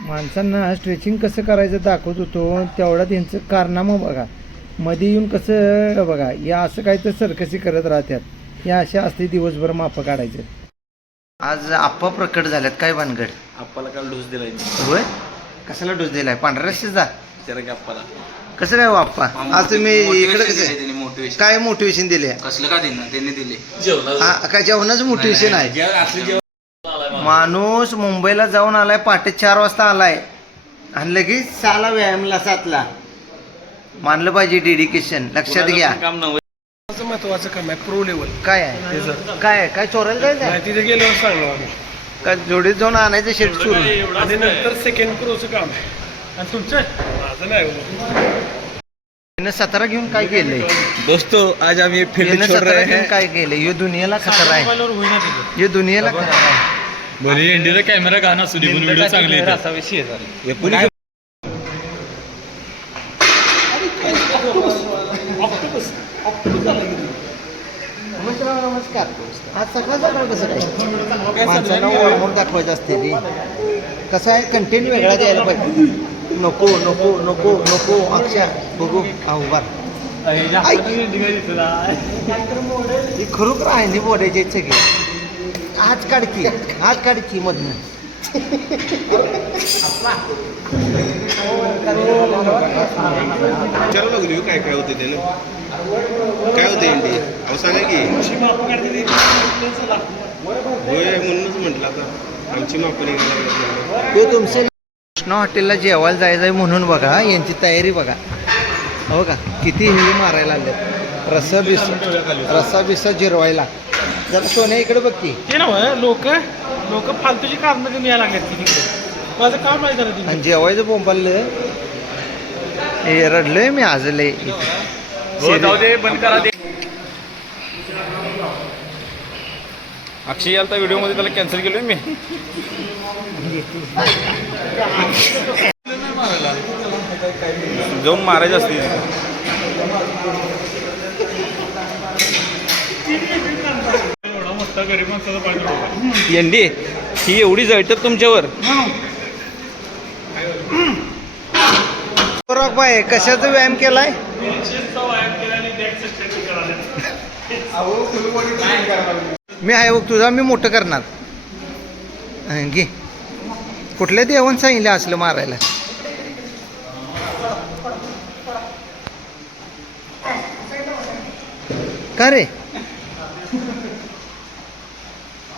माणसांना स्ट्रेचिंग कसं करायचं दाखवत होतो, तेवढा त्यांचं कारनामं बघा. मध्ये येऊन कसं बघा, या असं काही तर सरकशी करत राहतात. या अशा असते दिवसभर मापं काढायचं. आज आप्पा प्रकट झाल्यात, काय भानगड? आप्पाला काल डोस दिलाय होय, कशाला डोस दिलाय? पांढऱ्या रस्त्याचा? जरा की आप्पाला कसं काय हो आप्पा? आज तुम्ही इकडे कसं मोटिवेशन काय मोटिवेशन दिले? कसलं का देणार त्यांनी दिले काय जेवणाचं मोटिवेशन आहे? माणूस मुंबईला जाऊन आलाय, पहाटे 4 वाजता आलाय आणि लगेच 6ला व्यायामला 7ला. मानलं पाहिजे डेडिकेशन. लक्षात घ्या. काम नव्हतं. महत्वाचं काम आहे प्रो लेवल. काय आहे काय काय चोरायला जायचं? तिथे गेल्यावर सांगलो आम्ही. काय जोडीत जाऊन आणायचं शेट चोरून? आणि नंतर सेकंड प्रोचं काम आहे. आणि तुमचं माझं नाही त्यानं 17 घेऊन काय केलंय? दोस्तों आज हम ये फील्ड त्यानं छोड़ 17 रहे घेऊन हैं. काय केलंय? यो दुनियाला खतरा आहे. यो दुनियाला खतरा आहे. बोलिए इंडियाचा कॅमेरा घाण असू दे पण व्हिडिओ चांगले हे पुणे नमस्कार. आज सकाळ सकाळ कसं काय माणसांना वळमोड दाखवायचं असते ती. कसं आहे, कंटेंट वेगळा द्यायला पाहिजे. नको नको नको नको अक्षर बघू उभा. ही खरोखर आहे नाही बोलायची सगळी. आज काढकी मधनं. विचारावं लागली काय काय होते त्यानं, काय होते इंडिया अहो सांगा की. होय म्हणूनच म्हटलं आता आमची मापणी ते तुमचे कृष्णा हॉटेलला जेवायला जायचं आहे म्हणून बघा यांची तयारी बघा. हो का किती हिळी मारायला आले. रस्सा बिस्सा जिरवायला. जरा सोन्या इकडे बघ की. ते ना लोक फालतूची कारणं घेऊन यायला लागतात की तिकडे. माझं काम आहे जरा. आणि जेवायचं बोंबाललं हे रडलंय मी आज लय. जाऊ दे बंद करा दे. अक्षय यालता व्हिडिओ मध्ये त्याला कॅन्सल केलोय मी. जाऊन मारायचं असते. एंडी ही एवढी जळतात तुमच्यावर. बाय कशाचा व्यायाम केलाय? मी आहे बघ तुझा मी मोठं करणार. घे कुठल्या देवान सांगितलं असलं मारायला? का रे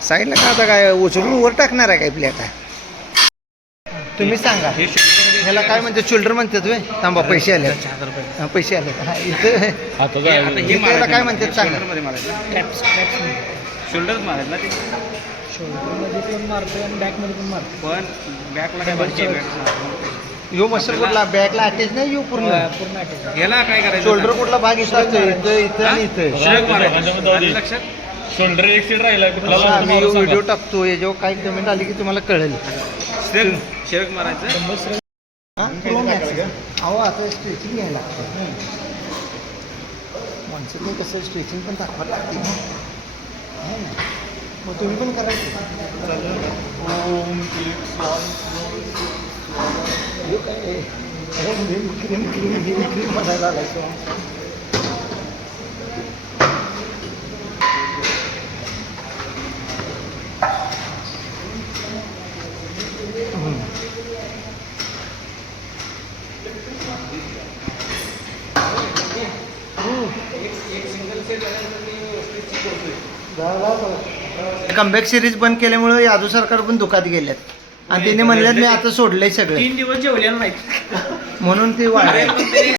साईडला का आता काय उचलून वर टाकणार आहे काय प्लेट? तुम्ही सांगा ह्याला काय म्हणते? शोल्डर म्हणतात वे. थांबा पैसे आले. पैसे आले. हा इथं याला काय म्हणतात सांगा. शोल्डरच मारायचं ना ते. शोल्डरमध्ये पण मारतोय आणि बॅकमध्ये पण मारतो. पण बॅकला काय यो मसल कुठला बॅकला अटॅच नाही यो पूर्ण याला काय करायचं? शोल्डर कुठला भाग इथं असतो? इथं आणि इथं. शिरक मारायचं. आलं लक्षात? शोल्डर एक सीट राहिला कुठला आम्ही व्हिडिओ टाकतो याच्यावर काही कमेंट आली की तुम्हाला कळेल. शिरक मारायचं. अहो आता स्ट्रेचिंग घ्यायला लागतं. माणसं ते कसं स्ट्रेचिंग पण दाखवायला लागते ना. मग तुम्ही पण करायचं. क्रीम बनायला लागायचं. कमबॅक सिरीज बंद केल्यामुळे यादव सरकार पण दुखात गेल्यात आणि त्याने म्हणल्यात मी आता सोडलंय सगळं. 3 दिवस जेवलेलं नाही म्हणून ते वाढ